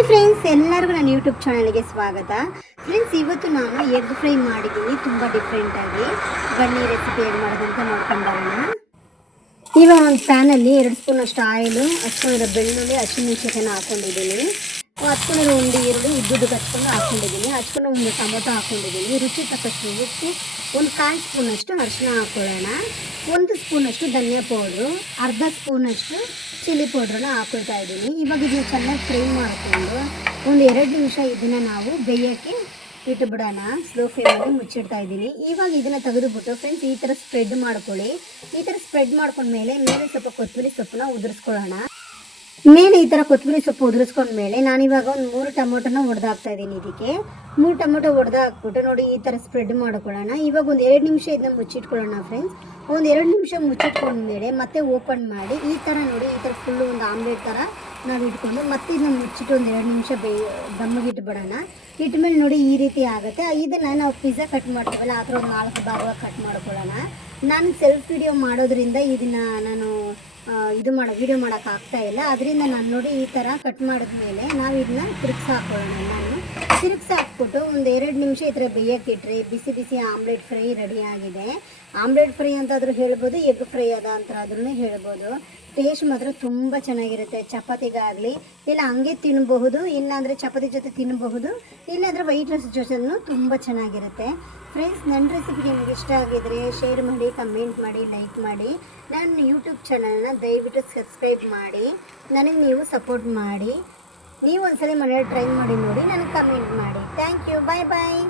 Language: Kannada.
ಹಾಯ್ ಫ್ರೆಂಡ್ಸ್, ಎಲ್ಲರಿಗೂ ನನ್ನ ಯೂಟ್ಯೂಬ್ ಚಾನಲ್ಗೆ ಸ್ವಾಗತ. ಫ್ರೆಂಡ್ಸ್, ಇವತ್ತು ನಾನು ಎಗ್ ಫ್ರೈ ಮಾಡಿದ್ದೀನಿ ತುಂಬ ಡಿಫ್ರೆಂಟಾಗಿ. ಬನ್ನಿ ರೆಸಿಪಿ ಏನು ಮಾಡೋದಂತ ನೋಡ್ಕೊಂಡು ಬರೋಣ. ಇವಾಗ ಒಂದು ಪ್ಯಾನಲ್ಲಿ 2 ಸ್ಪೂನ್ ಅಷ್ಟು ಆಯಿಲು, ಹಚ್ಕೊಂಡಿರೋ ಬೆಳ್ಳುಳ್ಳಿ, ಹಸಿಮೆಣಸಿನಕಾಯಿನ ಹಾಕ್ಕೊಂಡಿದ್ದೀನಿ. ಹಚ್ಕೊಂಡಿರೋ ಒಂದು ಈರುಳ್ಳಿ ಇದ್ದುದ್ದು ಹಚ್ಕೊಂಡು ಹಾಕ್ಕೊಂಡಿದ್ದೀನಿ. ಹಚ್ಕೊಂಡು ಒಂದು ಟೊಮೊಟೊ ಹಾಕ್ಕೊಂಡಿದ್ದೀನಿ. ರುಚಿ ತಕ್ಕಷ್ಟು ಉಪ್ಪು, ಒಂದು 1/4 ಸ್ಪೂನಷ್ಟು ಅರಿಶಿನ ಹಾಕ್ಕೊಳ್ಳೋಣ. 1 ಸ್ಪೂನಷ್ಟು ಧನಿಯಾ ಪೌಡ್ರು, ಅರ್ಧ ಸ್ಪೂನಷ್ಟು ಚಿಲ್ಲಿ ಪೌಡ್ರನ್ನ ಹಾಕ್ಕೊಳ್ತಾ ಇದ್ದೀನಿ. ಇವಾಗ ಇದನ್ನ ಚೆನ್ನಾಗಿ ಫ್ರೈ ಮಾಡಿಕೊಂಡು ಒಂದು 2 ನಿಮಿಷ ಇದನ್ನು ನಾವು ಬೇಯೋಕ್ಕೆ ಇಟ್ಬಿಡೋಣ. ಸ್ಲೋ ಫ್ಲೇಮಲ್ಲಿ ಮುಚ್ಚಿಡ್ತಾ ಇದ್ದೀನಿ. ಇವಾಗ ಇದನ್ನು ತೆಗೆದುಬಿಟ್ಟು ಫ್ರೆಂಡ್ಸ್ ಈ ಥರ ಸ್ಪ್ರೆಡ್ ಮಾಡ್ಕೊಳ್ಳಿ. ಈ ಥರ ಸ್ಪ್ರೆಡ್ ಮಾಡ್ಕೊಂಡ್ಮೇಲೆ ಮೇಲೆ ಸ್ವಲ್ಪ ಕೊತ್ತಂಬರಿ ಸೊಪ್ಪನ್ನ ಉದುರಿಸ್ಕೊಳ್ಳೋಣ. ಮೇಲೆ ಈ ಥರ ಕೊತ್ತಂಬರಿ ಸೊಪ್ಪು ಉದುರಿಸ್ಕೊಂಡ್ಮೇಲೆ ನಾನಿವಾಗ ಒಂದು 3 ಟೊಮೊಟೊನ ಹೊಡೆದಾಕ್ತಾ ಇದ್ದೀನಿ. ಇದಕ್ಕೆ 3 ಟೊಮೊಟೊ ಹೊಡೆದಾಕ್ಬಿಟ್ಟು ನೋಡಿ ಈ ಥರ ಸ್ಪ್ರೆಡ್ ಮಾಡ್ಕೊಳ್ಳೋಣ. ಇವಾಗ ಒಂದು 2 ನಿಮಿಷ ಇದನ್ನ ಮುಚ್ಚಿಟ್ಕೊಳ್ಳೋಣ ಫ್ರೆಂಡ್ಸ್. ಒಂದು 2 ನಿಮಿಷ ಮುಚ್ಚಿಟ್ಕೊಂಡ್ಮೇಲೆ ಮತ್ತೆ ಓಪನ್ ಮಾಡಿ ಈ ಥರ ನೋಡಿ, ಈ ಥರ ಫುಲ್ಲು ಒಂದು ಆಮ್ಲೆಟ್ ಥರ ನಾವು ಇಟ್ಕೊಂಡು ಮತ್ತೆ ಇದನ್ನ ಮುಚ್ಚಿಟ್ಟು ಒಂದು 2 ನಿಮಿಷ ದಮ್ಮಿಗೆ ಇಟ್ಬಿಡೋಣ. ಇಟ್ಮೇಲೆ ನೋಡಿ ಈ ರೀತಿ ಆಗುತ್ತೆ. ಇದನ್ನು ನಾವು ಪಿಜ್ಜಾ ಕಟ್ ಮಾಡ್ತೀವಲ್ಲ ಆ ಥರ ಒಂದು 4 ಭಾಗವಾಗಿ ಕಟ್ ಮಾಡ್ಕೊಳ್ಳೋಣ. ನಾನು ಸೆಲ್ಫ್ ವಿಡಿಯೋ ಮಾಡೋದ್ರಿಂದ ಇದನ್ನು ನಾನು ವಿಡಿಯೋ ಮಾಡೋಕ್ಕಾಗ್ತಾ ಇಲ್ಲ. ಅದರಿಂದ ನಾನು ನೋಡಿ ಈ ಥರ ಕಟ್ ಮಾಡಿದ್ಮೇಲೆ ನಾವು ಇದನ್ನ ತಿರುಗಿಸಿ ಹಾಕೊಳ್ಳೋಣ. ನಾನು ತಿರುಗಿಸಿ ಹಾಕ್ಬಿಟ್ಟು ಒಂದು 2 ನಿಮಿಷ ಈ ಥರ ಬೇಯೋಕ್ಕಿಟ್ರೆ ಬಿಸಿ ಬಿಸಿ ಆಮ್ಲೆಟ್ ಫ್ರೈ ರೆಡಿಯಾಗಿದೆ. ಆಮ್ಲೆಟ್ ಫ್ರೈ ಅಂತಾದರೂ ಹೇಳ್ಬೋದು, ಎಗ್ ಫ್ರೈ ಅಂತಾದ್ರೂ ಹೇಳ್ಬೋದು. ಟೇಸ್ಟ್ ಮಾತ್ರ ತುಂಬ ಚೆನ್ನಾಗಿರುತ್ತೆ. ಚಪಾತಿಗಾಗಲಿ ಇಲ್ಲ ಹಂಗೆ ತಿನ್ನಬಹುದು, ಇಲ್ಲಾಂದರೆ ಚಪಾತಿ ಜೊತೆ ತಿನ್ನಬಹುದು, ಇಲ್ಲಾಂದರೆ ವೈಟ್ ರೈಸ್ ಜೊತೆನೂ ತುಂಬ ಚೆನ್ನಾಗಿರುತ್ತೆ. ಫ್ರೆಂಡ್ಸ್, ನನ್ನ ರೆಸಿಪಿ ನಿಮಗೆ ಇಷ್ಟ ಆಗಿದರೆ ಶೇರ್ ಮಾಡಿ, ಕಮೆಂಟ್ ಮಾಡಿ, ಲೈಕ್ ಮಾಡಿ. ನನ್ನ ಯೂಟ್ಯೂಬ್ ಚಾನಲ್ನ ದಯವಿಟ್ಟು ಸಬ್ಸ್ಕ್ರೈಬ್ ಮಾಡಿ. ನನಗೆ ನೀವು ಸಪೋರ್ಟ್ ಮಾಡಿ. ನೀವು ಒಂದ್ಸಲ ಮನೆಯಲ್ಲಿ ಟ್ರೈ ಮಾಡಿ ನೋಡಿ, ನನಗೆ ಕಮೆಂಟ್ ಮಾಡಿ. Thank you. Bye bye.